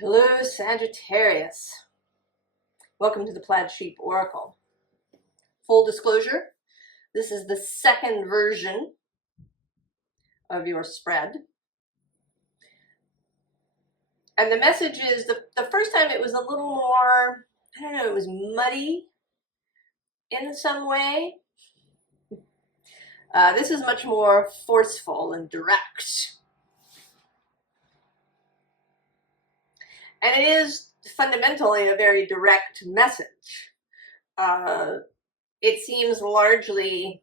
Hello, Sagittarius. Welcome to the Plaid Sheep Oracle. Full disclosure, this is the second version of your spread. And the message is, the first time it was a little more, I don't know, it was muddy in some way. This is much more forceful and direct. And it is fundamentally a very direct message. It seems largely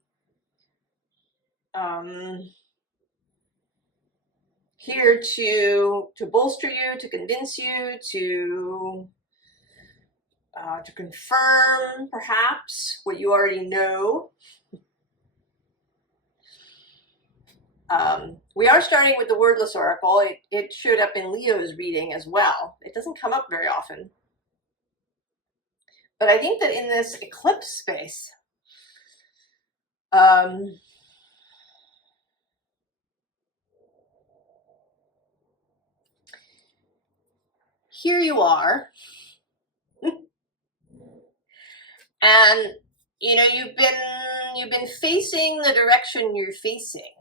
here to bolster you, to convince you, to confirm perhaps what you already know. We are starting with the Wordless Oracle. It showed up in Leo's reading as well. It doesn't come up very often. But I think that in this eclipse space, here you are, and you know you've been facing the direction you're facing.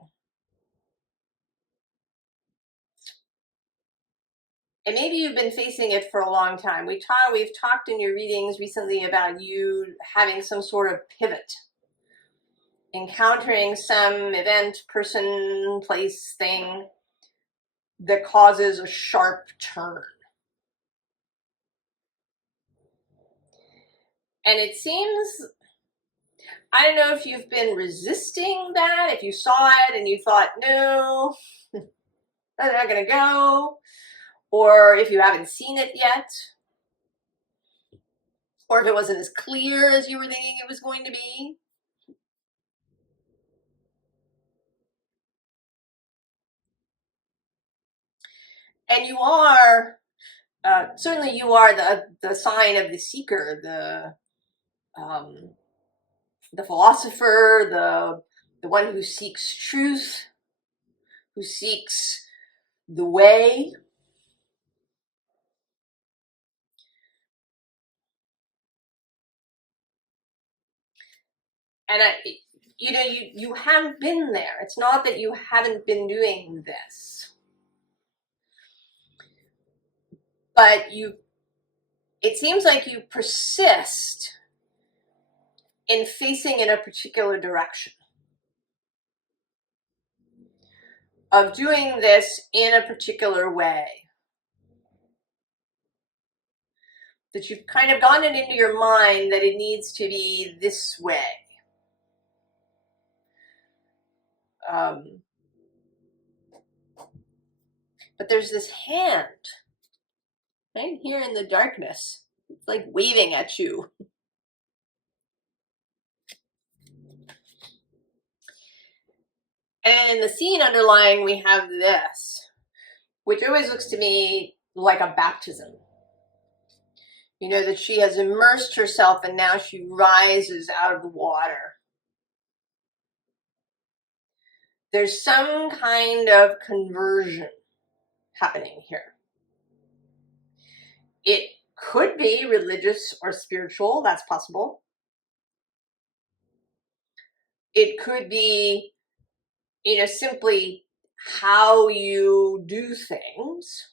And maybe you've been facing it for a long time. We've talked in your readings recently about you having some sort of pivot, encountering some event, person, place, thing that causes a sharp turn. And it seems, I don't know if you've been resisting that, if you saw it and you thought, no, I'm not going to go, or if you haven't seen it yet, or if it wasn't as clear as you were thinking it was going to be. And you are, certainly you are the sign of the seeker, the philosopher, the one who seeks truth, who seeks the way. And you have been there. It's not that you haven't been doing this, but it seems like you persist in facing in a particular direction, of doing this in a particular way, that you've kind of gotten it into your mind that it needs to be this way. But there's this hand right here in the darkness. It's like waving at you. And in the scene underlying, we have this, which always looks to me like a baptism. You know, that she has immersed herself and now she rises out of the water. There's some kind of conversion happening here. It could be religious or spiritual, that's possible. It could be, you know, simply how you do things,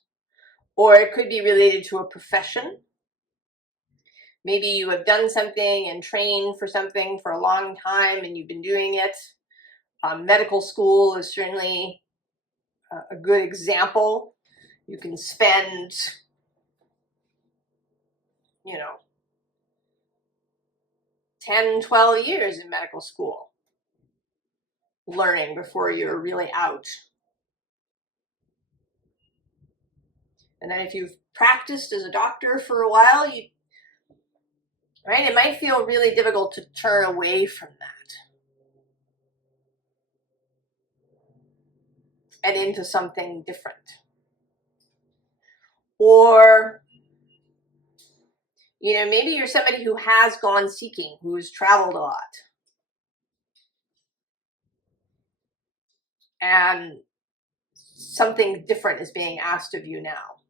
or it could be related to a profession. Maybe you have done something and trained for something for a long time and you've been doing it. Medical school is certainly a good example. You can spend, you know, 10, 12 years in medical school learning before you're really out. And then if you've practiced as a doctor for a while, right, it might feel really difficult to turn away from that and into something different. Or, you know, maybe you're somebody who has gone seeking, who's traveled a lot. And something different is being asked of you now.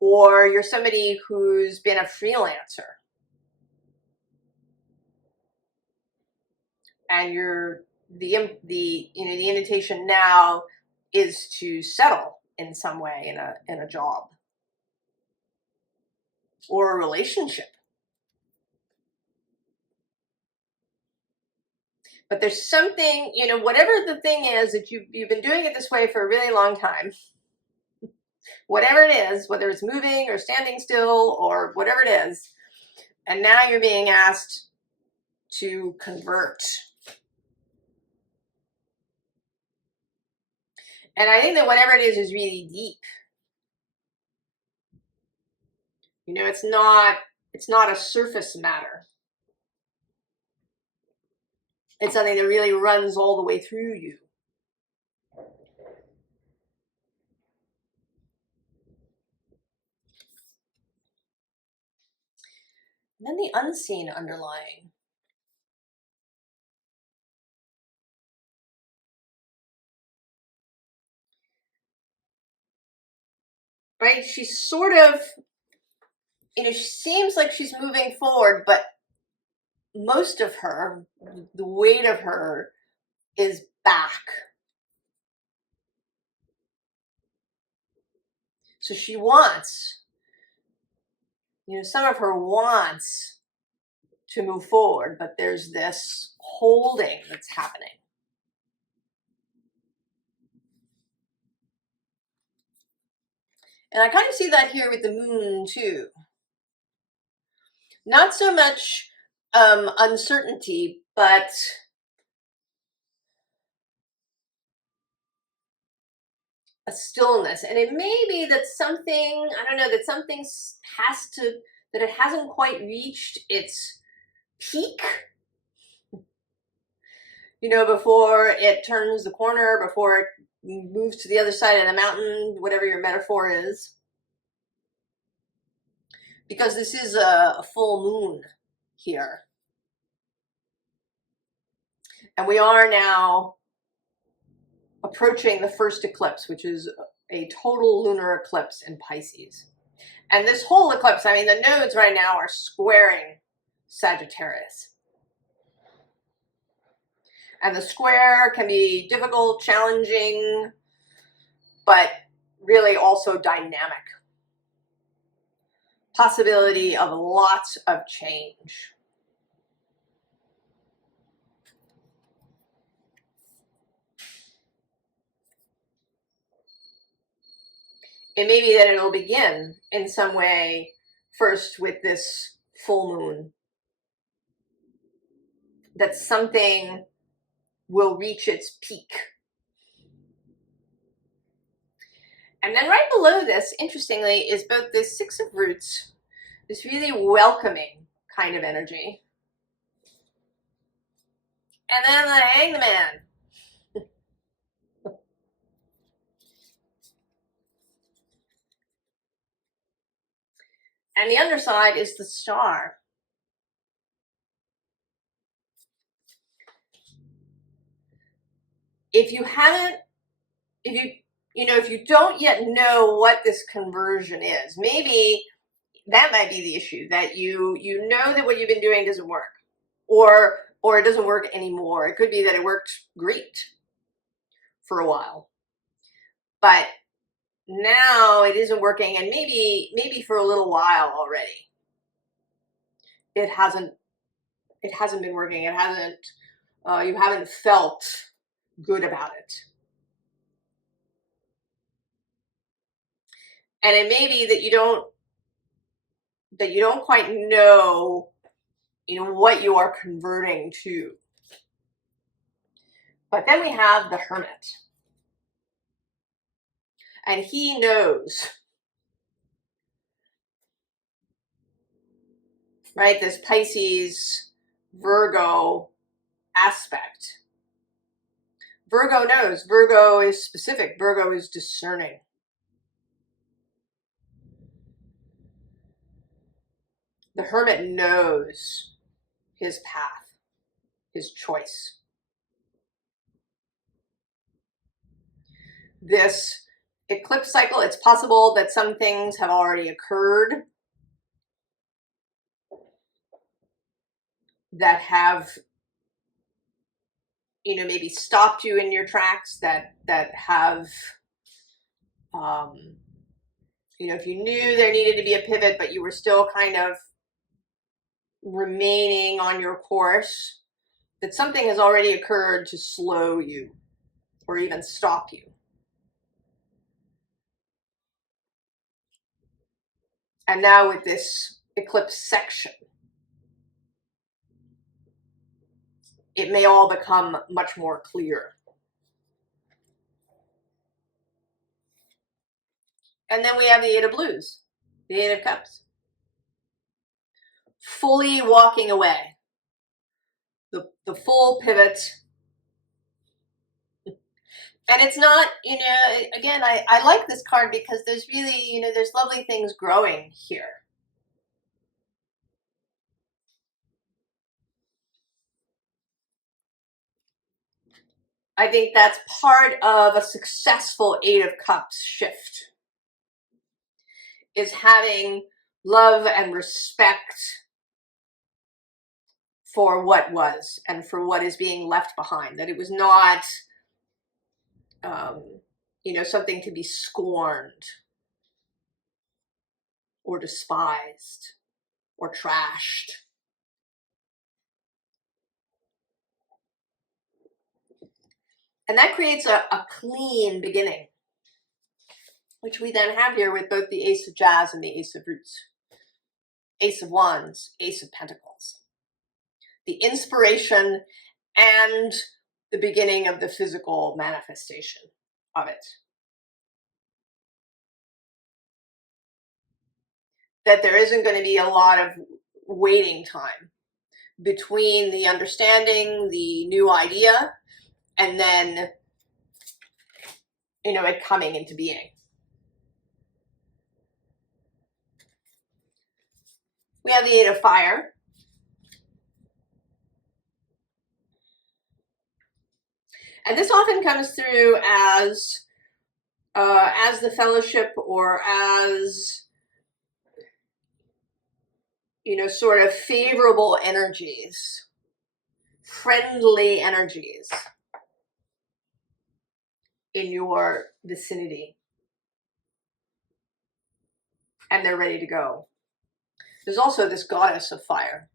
or you're somebody who's been a freelancer and the invitation now is to settle in some way in a job or a relationship. But there's something, whatever the thing is that you've been doing it this way for a really long time, whatever it is, whether it's moving or standing still or whatever it is, and now you're being asked to convert. And I think that whatever it is really deep. It's not a surface matter. It's something that really runs all the way through you. And then the unseen underlying. Right? She's sort of, she seems like she's moving forward, but most of her, the weight of her is back. So she wants, some of her wants to move forward, but there's this holding that's happening. And I kind of see that here with the moon too. Not so much uncertainty, but a stillness. And it may be that something, I don't know, that something that it hasn't quite reached its peak, before it turns the corner, before it moves to the other side of the mountain, whatever your metaphor is. Because this is a full moon here. And we are now approaching the first eclipse, which is a total lunar eclipse in Pisces. And this whole eclipse, the nodes right now are squaring Sagittarius. And the square can be difficult, challenging, but really also dynamic. Possibility of lots of change. It may be that it'll begin in some way first with this full moon. That something will reach its peak. And then right below this, interestingly, is both this Six of Roots, this really welcoming kind of energy, and then the Hanged Man. And the underside is the Star. If you don't yet know what this conversion is, maybe that might be the issue, that you know that what you've been doing doesn't work, or it doesn't work anymore. It could be that it worked great for a while, but now it isn't working, and maybe for a little while already it hasn't been working. You haven't felt good about it. And it may be that you don't quite know, what you are converting to. But then we have the Hermit. And he knows, right? This Pisces, Virgo aspect. Virgo knows. Virgo is specific. Virgo is discerning. The Hermit knows his path, his choice. This eclipse cycle, it's possible that some things have already occurred that have, you know, maybe stopped you in your tracks, that have, you know, if you knew there needed to be a pivot, but you were still kind of remaining on your course, that something has already occurred to slow you or even stop you. And now with this eclipse section, it may all become much more clear. And then we have the Eight of Blues, the Eight of Cups. Fully walking away. The full pivot. And it's not, you know, again, I like this card because there's really, you know, there's lovely things growing here. I think that's part of a successful Eight of Cups shift, is having love and respect for what was and for what is being left behind, that it was not, you know, something to be scorned or despised or trashed. And that creates a clean beginning, which we then have here with both the Ace of Jazz and the Ace of Roots. Ace of Wands, Ace of Pentacles. The inspiration and the beginning of the physical manifestation of it. That there isn't going to be a lot of waiting time between the understanding, the new idea, and then, you know, it coming into being. We have the Eight of Fire. And this often comes through as the fellowship, or as, you know, sort of favorable energies, friendly energies in your vicinity. And they're ready to go. There's also this goddess of fire,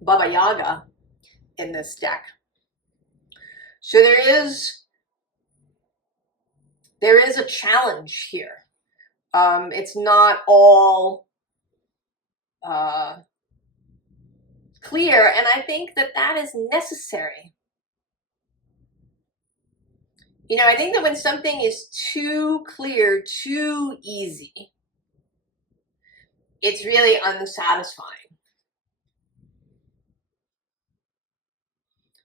Baba Yaga, in this deck. So there is a challenge here. It's not all clear, and I think that is necessary. You know, I think that when something is too clear, too easy, it's really unsatisfying.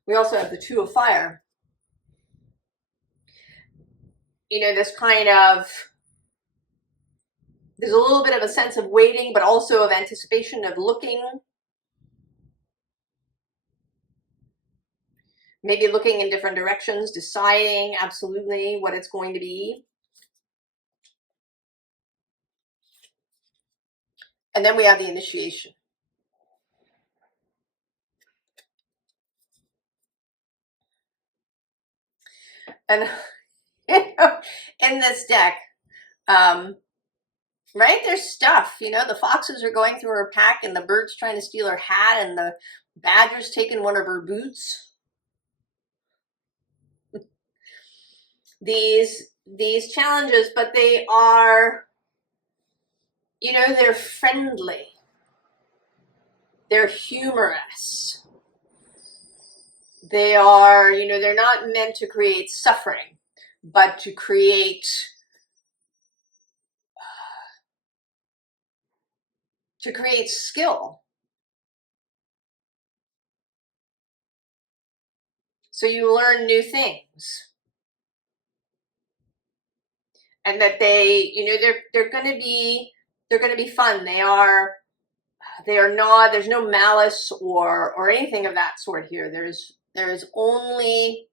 We also have the Two of Fire. You know, this kind of, there's a little bit of a sense of waiting, but also of anticipation, of looking. Maybe looking in different directions, deciding absolutely what it's going to be. And then we have the initiation. And, you know, in this deck, right, there's stuff, you know, the foxes are going through her pack, and the bird's trying to steal her hat, and the badger's taking one of her boots. These challenges, but they are, you know, they're friendly. They're humorous. They are, you know, they're not meant to create suffering, but to create skill. So you learn new things. And that they, you know, they're going to be fun. They are not, there's no malice or anything of that sort here. There is only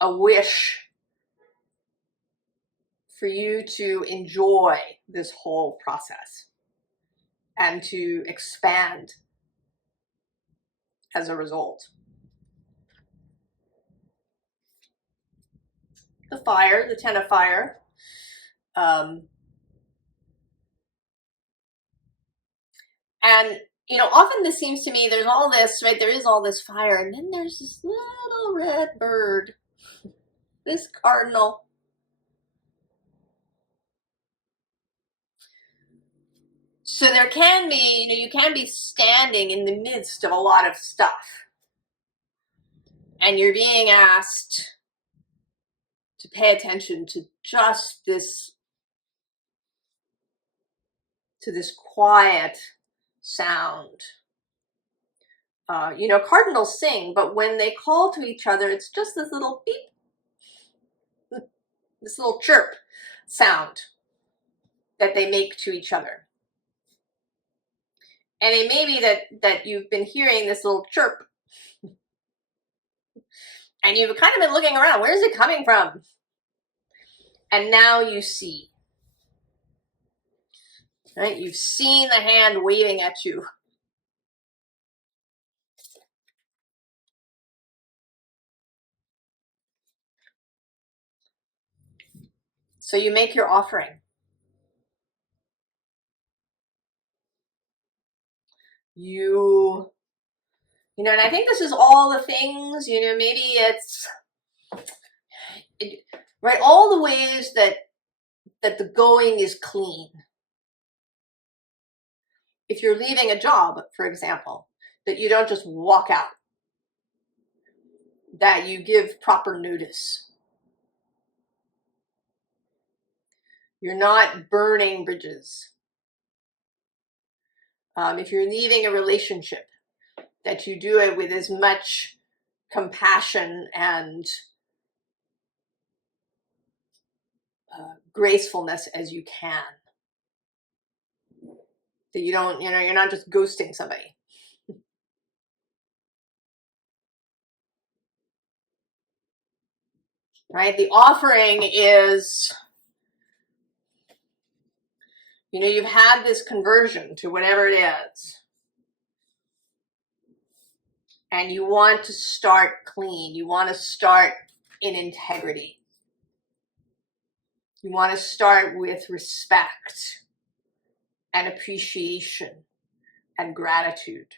a wish for you to enjoy this whole process and to expand as a result. The fire, the 10 of fire. And, you know, often this seems to me, there's all this, right? There is all this fire, and then there's this little red bird, this cardinal. So there can be, you know, you can be standing in the midst of a lot of stuff, and you're being asked to pay attention to just this, to this quiet sound. You know, cardinals sing, but when they call to each other, it's just this little beep, this little chirp sound that they make to each other. And it may be that you've been hearing this little chirp, and you've kind of been looking around, where's it coming from? And now you see, right? You've seen the hand waving at you. So you make your offering. You know, and I think this is all the things, you know, maybe it's, right, all the ways that the going is clean. If you're leaving a job, for example, that you don't just walk out, that you give proper notice. You're not burning bridges. If you're leaving a relationship, that you do it with as much compassion and gracefulness as you can. That you don't, you know, you're not just ghosting somebody. Right? The offering is, you know, you've had this conversion to whatever it is, and you want to start clean. You want to start in integrity. You want to start with respect and appreciation and gratitude.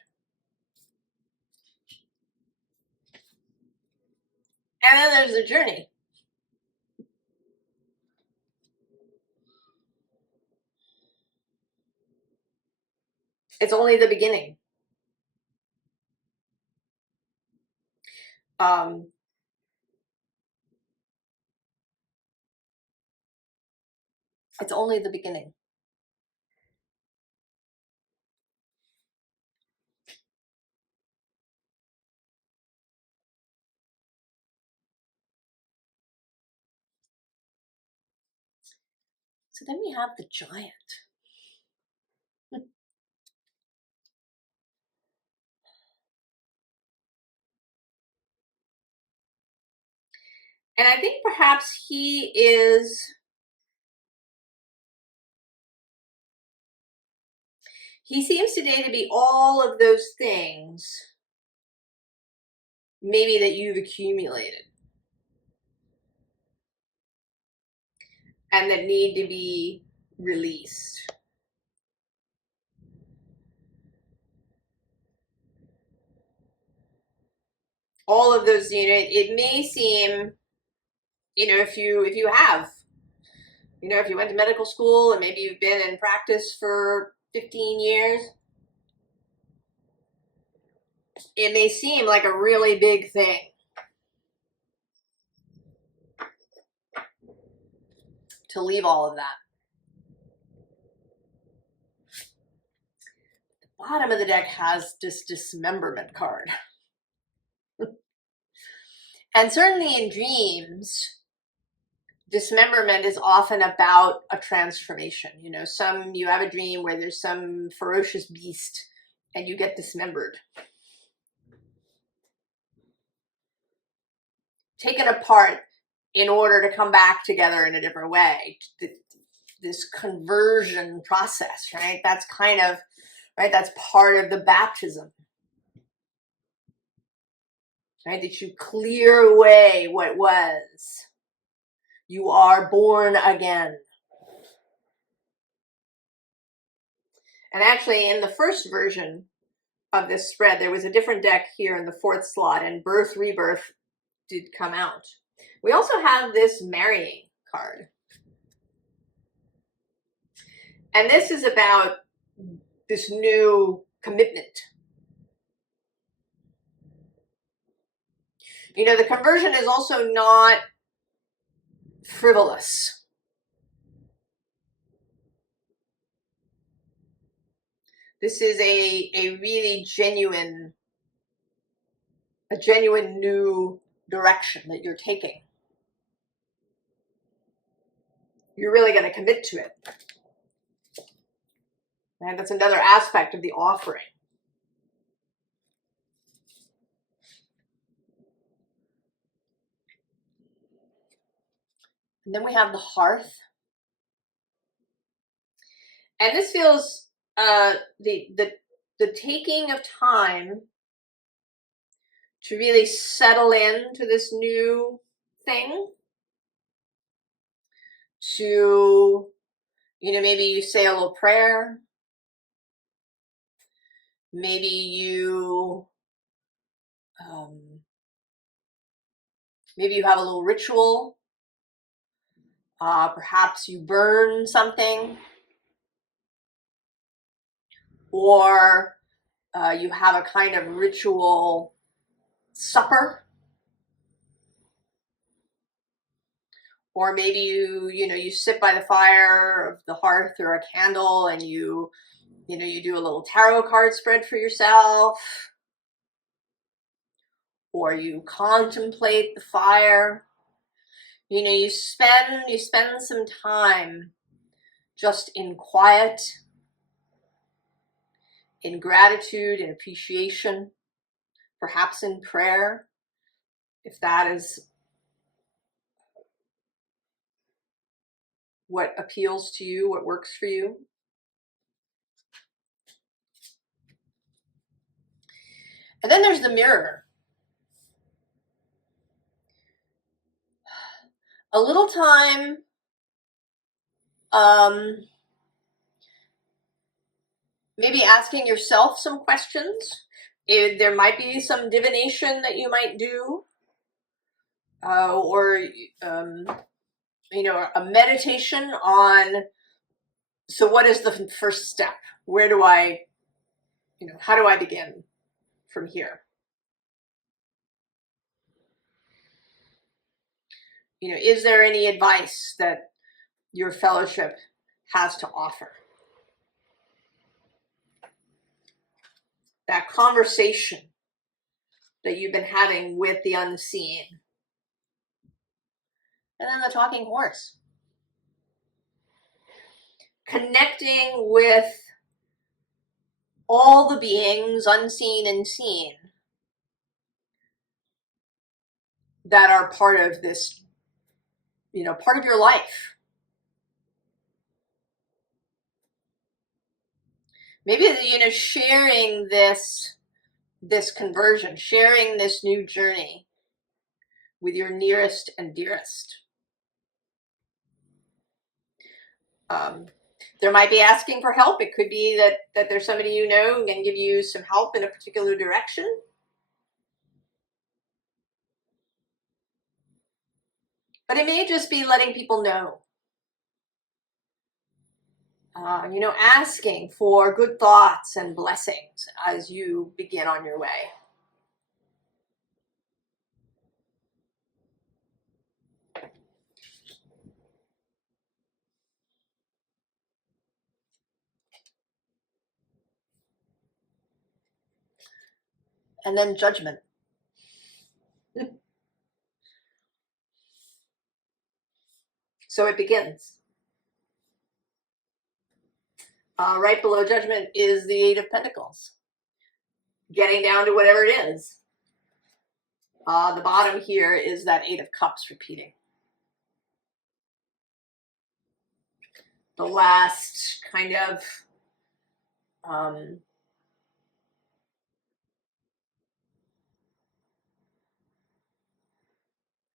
And then there's the journey. It's only the beginning. It's only the beginning. So then we have the giant. And I think perhaps he seems today to be all of those things maybe that you've accumulated and that need to be released. All of those, you know, it may seem, you know, if you have, you know, if you went to medical school and maybe you've been in practice for 15 years, it may seem like a really big thing. To leave all of that. The bottom of the deck has this dismemberment card. And certainly in dreams, dismemberment is often about a transformation. You know, you have a dream where there's some ferocious beast and you get dismembered. Taken apart in order to come back together in a different way. This conversion process, right? That's kind of, right? That's part of the baptism, right? That you clear away what was. You are born again. And actually, in the first version of this spread, there was a different deck here in the 4th slot, and Birth Rebirth did come out. We also have this marrying card. And this is about this new commitment. You know, the conversion is also not frivolous. This is a really genuine new direction that you're taking. You're really going to commit to it. And that's another aspect of the offering. And then we have the hearth. And this feels the taking of time to really settle into this new thing. To, you know, maybe you say a little prayer. Maybe you have a little ritual. Perhaps you burn something, or you have a kind of ritual supper, or maybe you sit by the fire of the hearth or a candle, and you do a little tarot card spread for yourself, or you contemplate the fire. You spend some time just in quiet, in gratitude and appreciation, perhaps in prayer, if that is what appeals to you, what works for you. And then there's the mirror. A little time maybe asking yourself some questions. There might be some divination that you might do, or a meditation on, so what is the first step? Where do I, how do I begin from here? Is there any advice that your fellowship has to offer? That conversation that you've been having with the unseen. And then the talking horse. Connecting with all the beings, unseen and seen, that are part of this, part of your life. Maybe, sharing this conversion, sharing this new journey with your nearest and dearest. There might be asking for help. It could be that there's somebody who can give you some help in a particular direction. But it may just be letting people know. Asking for good thoughts and blessings as you begin on your way. And then judgment. So it begins. Right below judgment is the 8 of Pentacles. Getting down to whatever it is. The bottom here is that 8 of Cups repeating. the last kind of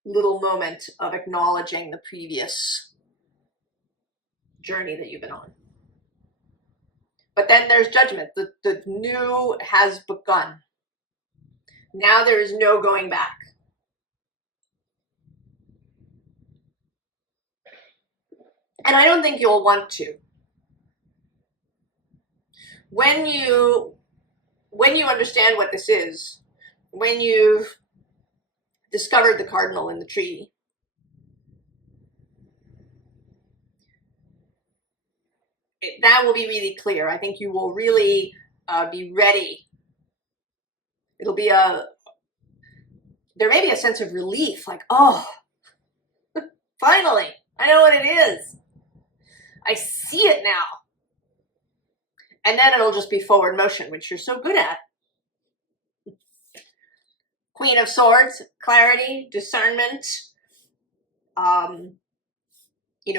little moment of acknowledging the previous journey that you've been on. But then there's judgment. The new has begun. Now there is no going back. And I don't think you'll want to. When you understand what this is, when you've discovered the cardinal in the tree, that will be really clear. I think you will really be ready. It'll be there may be a sense of relief, like, oh, finally, I know what it is. I see it now. And then it'll just be forward motion, which you're so good at. Queen of Swords, clarity, discernment,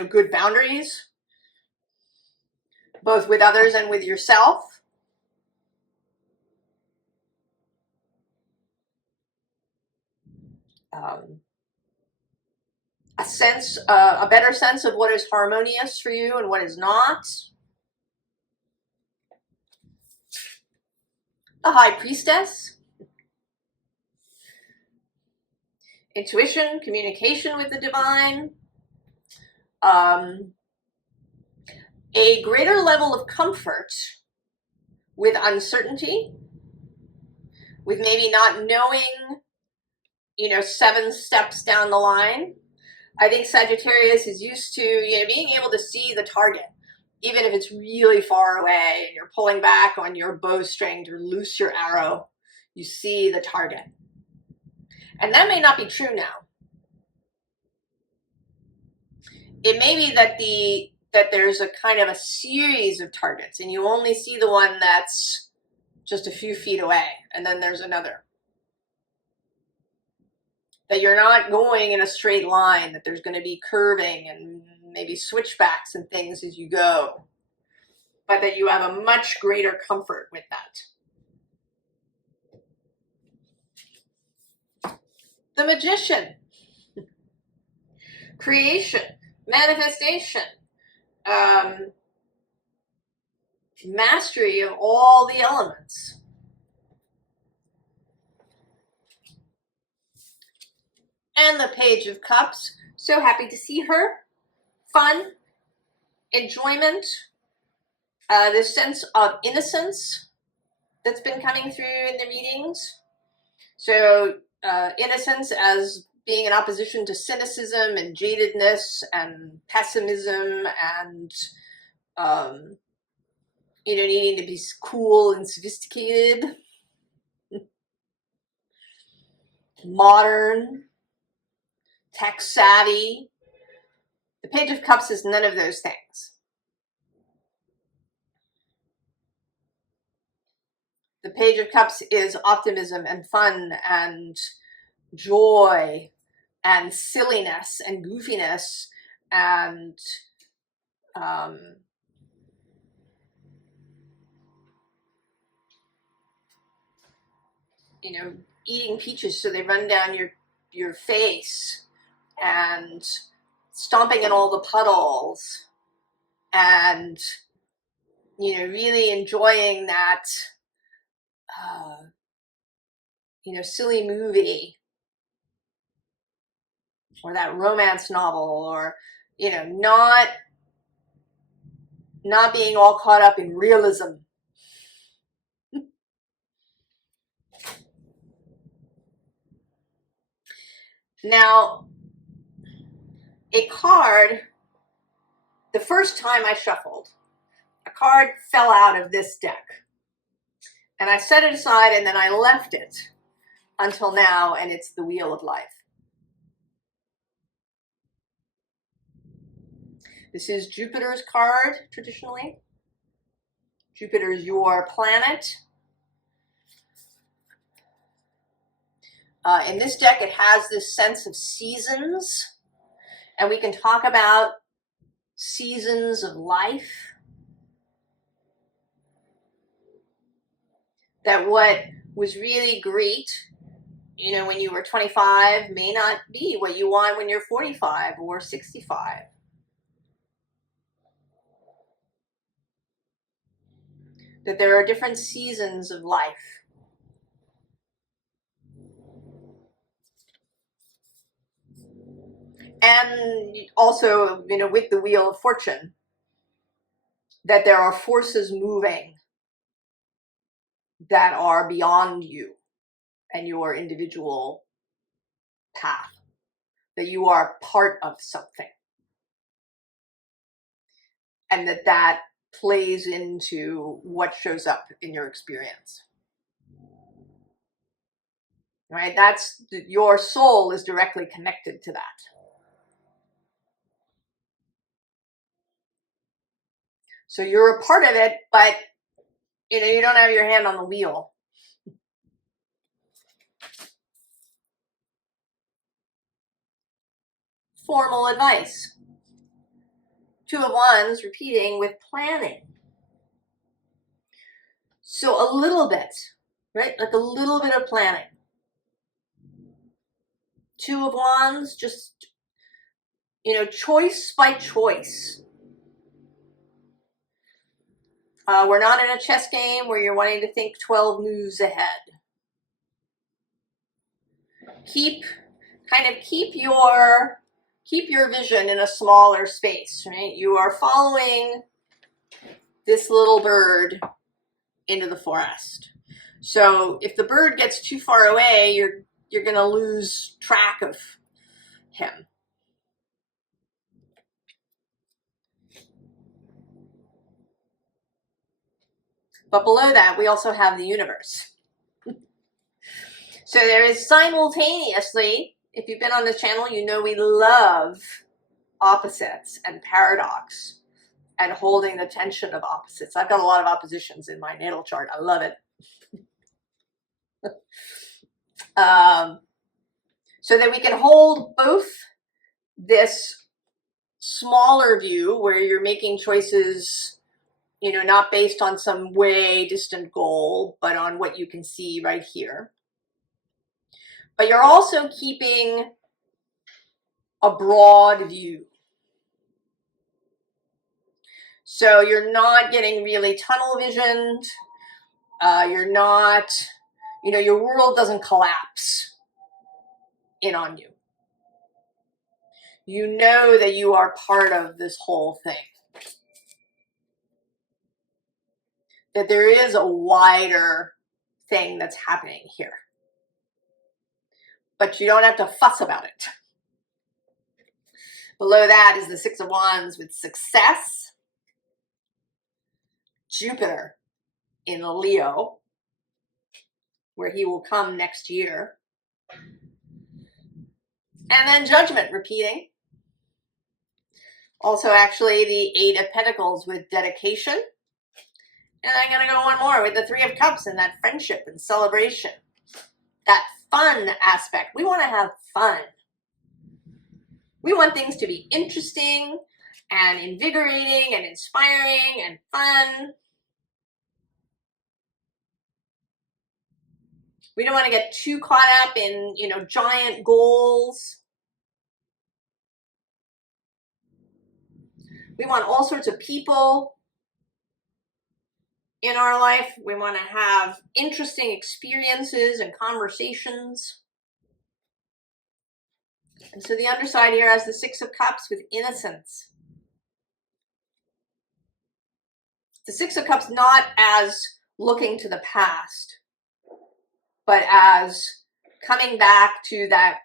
good boundaries, both with others and with yourself. A better sense of what is harmonious for you and what is not. The High Priestess. Intuition, communication with the divine. A greater level of comfort with uncertainty, with maybe not knowing, 7 steps down the line. I think Sagittarius is used to, being able to see the target, even if it's really far away and you're pulling back on your bowstring to loose your arrow, you see the target. And that may not be true now. It may be that there's a kind of a series of targets and you only see the one that's just a few feet away, and then there's another. That you're not going in a straight line, that there's going to be curving and maybe switchbacks and things as you go, but that you have a much greater comfort with that. The Magician. Creation, manifestation, mastery of all the elements. And the Page of Cups. So happy to see her. Fun, enjoyment, this sense of innocence that's been coming through in the readings. So innocence as being in opposition to cynicism and jadedness and pessimism and needing to be cool and sophisticated, modern, tech savvy. The Page of Cups is none of those things. The Page of Cups is optimism and fun and joy and silliness and goofiness and eating peaches so they run down your face, and stomping in all the puddles, and really enjoying that silly movie or that romance novel, or not being all caught up in realism. Now, a card, the first time I shuffled, a card fell out of this deck. And I set it aside and then I left it until now, and it's the Wheel of Life. This is Jupiter's card, traditionally. Jupiter's your planet. In this deck, it has this sense of seasons. And we can talk about seasons of life. That what was really great, you know, when you were 25 may not be what you want when you're 45 or 65. That there are different seasons of life. And also, you know, with the Wheel of Fortune, that there are forces moving that are beyond you and your individual path, that you are part of something, and that that plays into what shows up in your experience. Right? That's, your soul is directly connected to that. So you're a part of it, but you know, you don't have your hand on the wheel. Formal advice. Two of Wands repeating with planning. So a little bit, right? Like a little bit of planning. Two of Wands, just, you know, choice by choice. We're not in a chess game where you're wanting to think 12 moves ahead. Keep your vision in a smaller space, right? You are following this little bird into the forest. So if the bird gets too far away, you're going to lose track of him. But below that, we also have the universe. So there is simultaneously, if you've been on the channel, you know we love opposites and paradox and holding the tension of opposites. I've got a lot of oppositions in my natal chart. I love it. So that we can hold both this smaller view where you're making choices, you know, not based on some way distant goal, but on what you can see right here. But you're also keeping a broad view. So you're not getting really tunnel visioned. You're not, you know, your world doesn't collapse in on you. You know that you are part of this whole thing. That there is a wider thing that's happening here. But you don't have to fuss about it. Below that is the Six of Wands with success. Jupiter in Leo, where he will come next year. And then Judgment repeating. Also, actually, the Eight of Pentacles with dedication. And I'm going to go one more with the Three of Cups and that friendship and celebration. That fun aspect. We want to have fun. We want things to be interesting and invigorating and inspiring and fun. We don't want to get too caught up in, you know, giant goals. We want all sorts of people in our life. We want to have interesting experiences and conversations. And so the underside here has the Six of Cups with innocence. The Six of Cups not as looking to the past, but as coming back to that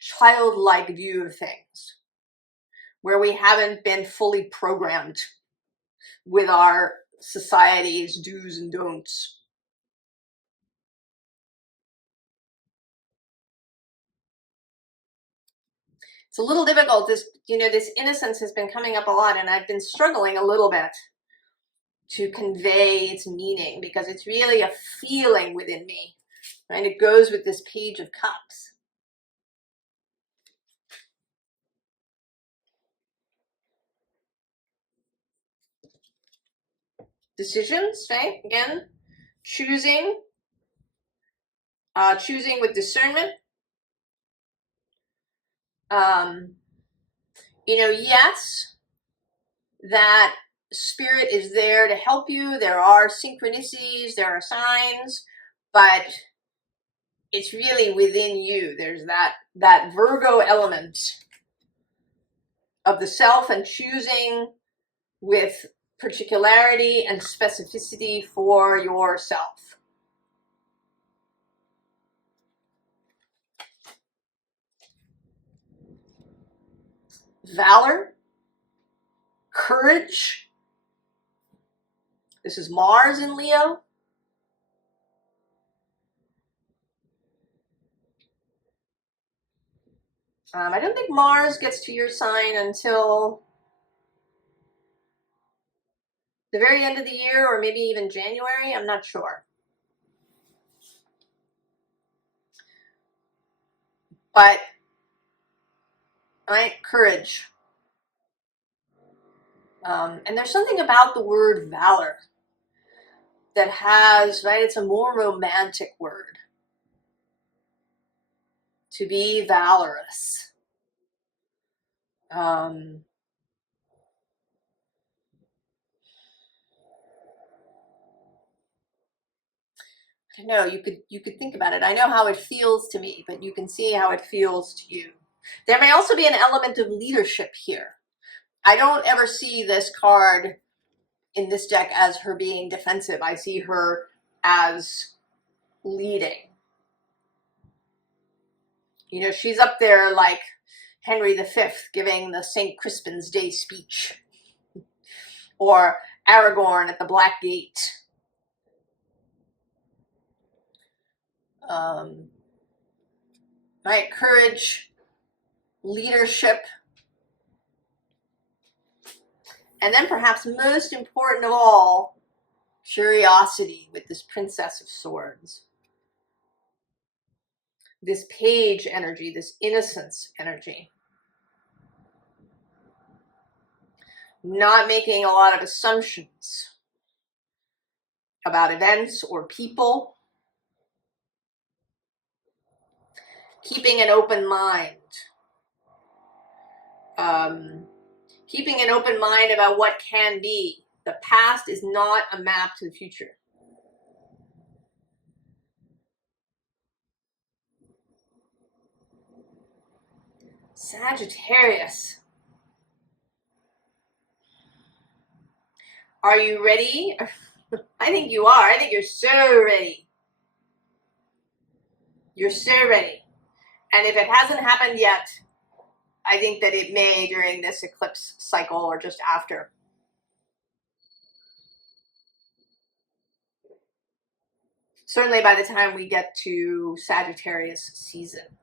childlike view of things, where we haven't been fully programmed with our society's do's and don'ts. It's a little difficult. This, you know, this innocence has been coming up a lot, and I've been struggling a little bit to convey its meaning because it's really a feeling within me, and it goes with this Page of Cups. decisions, right? Again, choosing with discernment. Yes, that spirit is there to help you. There are synchronicities, there are signs, but it's really within you. There's that Virgo element of the self and choosing with particularity and specificity for yourself. Valor, courage. This is Mars in Leo. I don't think Mars gets to your sign until the very end of the year, or maybe even January. I'm not sure. But, right, courage. And there's something about the word valor that has, right, it's a more romantic word. To be valorous. No, you could think about it. I know how it feels to me, but you can see how it feels to you. There may also be an element of leadership here. I don't ever see this card in this deck as her being defensive. I see her as leading. She's up there like Henry V giving the St. Crispin's Day speech, or Aragorn at the Black Gate. Right, courage, leadership, and then perhaps most important of all, curiosity with this Princess of Swords. This page energy, this innocence energy. Not making a lot of assumptions about events or people. Keeping an open mind. Keeping an open mind about what can be. The past is not a map to the future. Sagittarius. Are you ready? I think you are. I think you're so ready. You're so ready. And if it hasn't happened yet, I think that it may during this eclipse cycle or just after. Certainly by the time we get to Sagittarius season.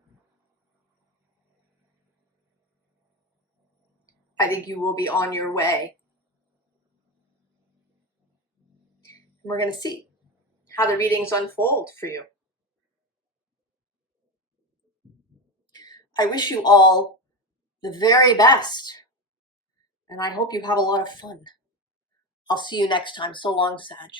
I think you will be on your way. We're going to see how the readings unfold for you. I wish you all the very best, and I hope you have a lot of fun. I'll see you next time. So long, Sag.